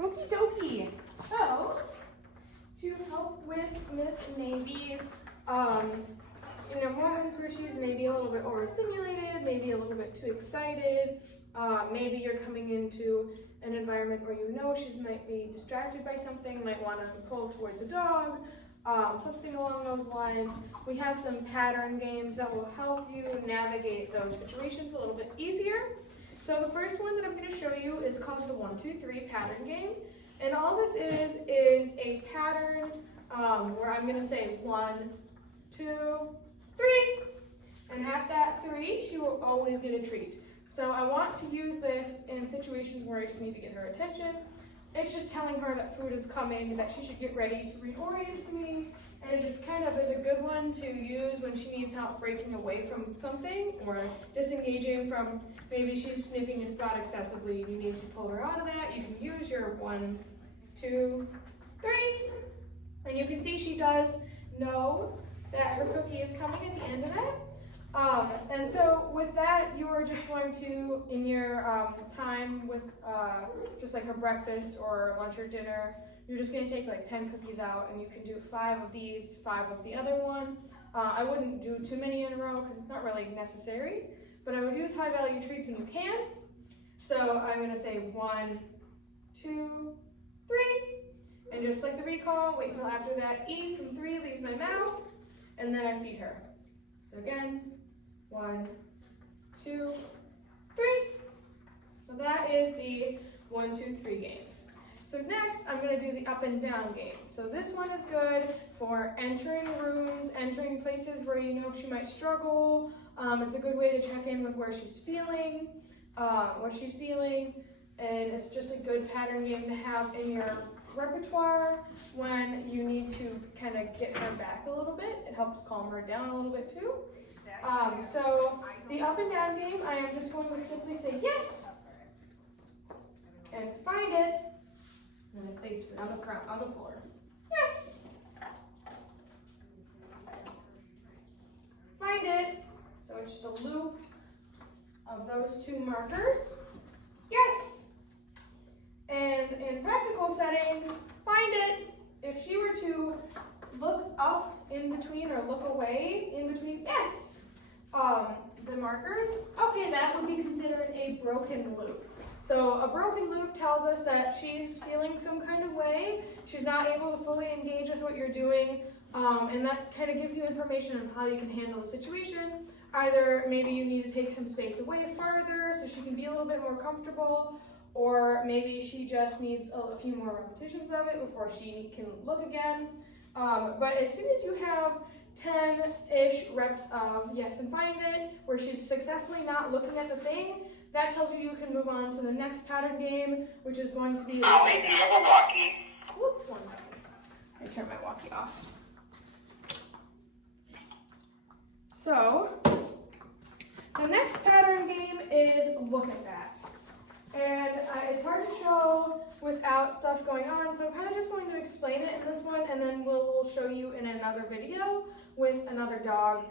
Okie dokie. So, to help with Miss Navy's, moments where she's maybe a little bit overstimulated, maybe a little bit too excited, maybe you're coming into an environment where you know she might be distracted by something, might want to pull towards a dog, something along those lines. We have some pattern games that will help you navigate those situations a little bit easier. So the first one that I'm going to show you is called the 1, 2, 3 pattern game. And all this is a pattern where I'm going to say 1, 2, 3. And at that 3, she will always get a treat. So I want to use this in situations where I just need to get her attention. It's just telling her that food is coming, that she should get ready to reorient to me. And it just kind of is a good one to use when she needs help breaking away from something or disengaging from, maybe she's sniffing a spot excessively. You need to pull her out of that. You can use your 1, 2, 3. And you can see she does know that her cookie is coming at the end of that. And so with that, you're just going to, in your time with just like her breakfast or lunch or dinner, you're just going to take like 10 cookies out, and you can do 5 of these, 5 of the other one. I wouldn't do too many in a row because it's not really necessary, but I would use high value treats when you can. So I'm going to say 1, 2, 3, and just like the recall, wait until after that E from 3 leaves my mouth, and then I feed her. So again, 1, 2, 3. So that is the 1, 2, 3 game. So next, I'm going to do the up and down game. So this one is good for entering rooms, entering places where you know she might struggle. It's a good way to check in with where she's feeling, what she's feeling, and it's just a good pattern game to have in your repertoire when you need to kind of get her back a little bit. It helps calm her down a little bit too. So the up and down game, I am just going to simply say yes, and find it, and then I place it on the floor. Yes. Find it. So it's just a loop of those 2 markers. Yes. And in practical settings, find it. If she were to look up in between or look away in between, yes, the markers, okay, that would be considered a broken loop. So a broken loop tells us that she's feeling some kind of way, she's not able to fully engage with what you're doing, and that kind of gives you information on how you can handle the situation. Either maybe you need to take some space away farther so she can be a little bit more comfortable, or maybe she just needs a few more repetitions of it before she can look again. But as soon as you have 10-ish reps of yes and find it, where she's successfully not looking at the thing, that tells you can move on to the next pattern game, which is going to be whoops, one second. I turned my walkie off. So, the next pattern game is look at that. And it's hard to show without stuff going on, so I'm kind of just going to explain it in this one, and then we'll show you in another video with another dog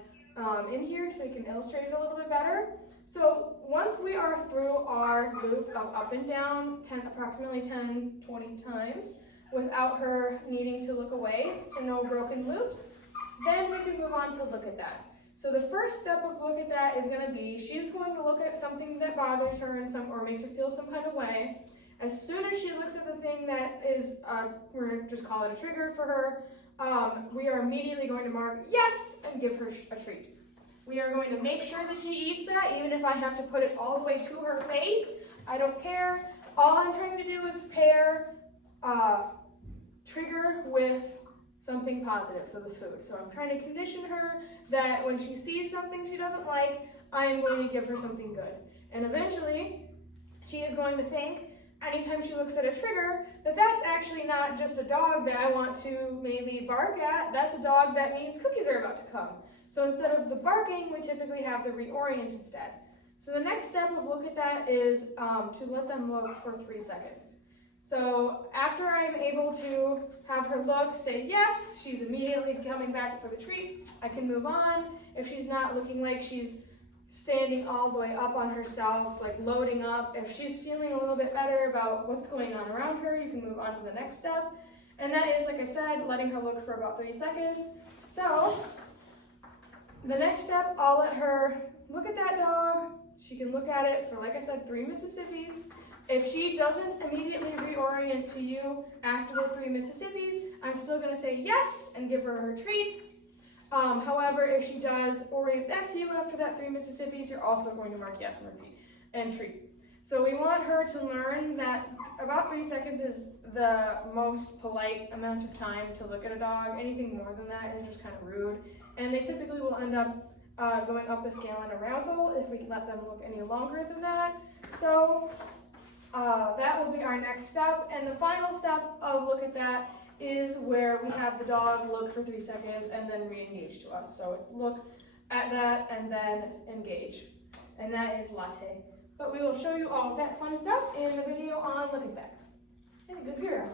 in here so you can illustrate it a little bit better. So once we are through our loop of up and down approximately 10, 20 times without her needing to look away, so no broken loops, then we can move on to look at that. So the first step of look at that is going to be, she's going to look at something that bothers her or makes her feel some kind of way. As soon as she looks at the thing that is, we're going to just call it a trigger for her, we are immediately going to mark yes and give her a treat. We are going to make sure that she eats that, even if I have to put it all the way to her face. I don't care. All I'm trying to do is pair trigger with something positive, so the food. So I'm trying to condition her that when she sees something she doesn't like, I am going to give her something good. And eventually, she is going to think, anytime she looks at a trigger, that that's actually not just a dog that I want to maybe bark at, that's a dog that means cookies are about to come. So instead of the barking, we typically have the reorient instead. So the next step of look at that is to let them look for 3 seconds. So after I'm able to have her look, say yes, she's immediately coming back for the treat, I can move on. If she's not looking like she's standing all the way up on herself, like loading up. If she's feeling a little bit better about what's going on around her, you can move on to the next step. And that is, like I said, letting her look for about 3 seconds. So the next step, I'll let her look at that dog. She can look at it for, like I said, 3 Mississippis. If she doesn't immediately reorient to you after those 3 Mississippis, I'm still gonna say yes and give her her treat. However, if she does orient back to you after that 3 Mississippis, you're also going to mark yes and repeat and treat. So we want her to learn that about 3 seconds is the most polite amount of time to look at a dog. Anything more than that is just kind of rude. And they typically will end up going up the scale in arousal if we can let them look any longer than that. So that will be our next step. And the final step of look at that is where we have the dog look for 3 seconds and then re-engage to us. So it's look at that and then engage. And that is latte. But we will show you all of that fun stuff in the video on Look at That. He's a good girl.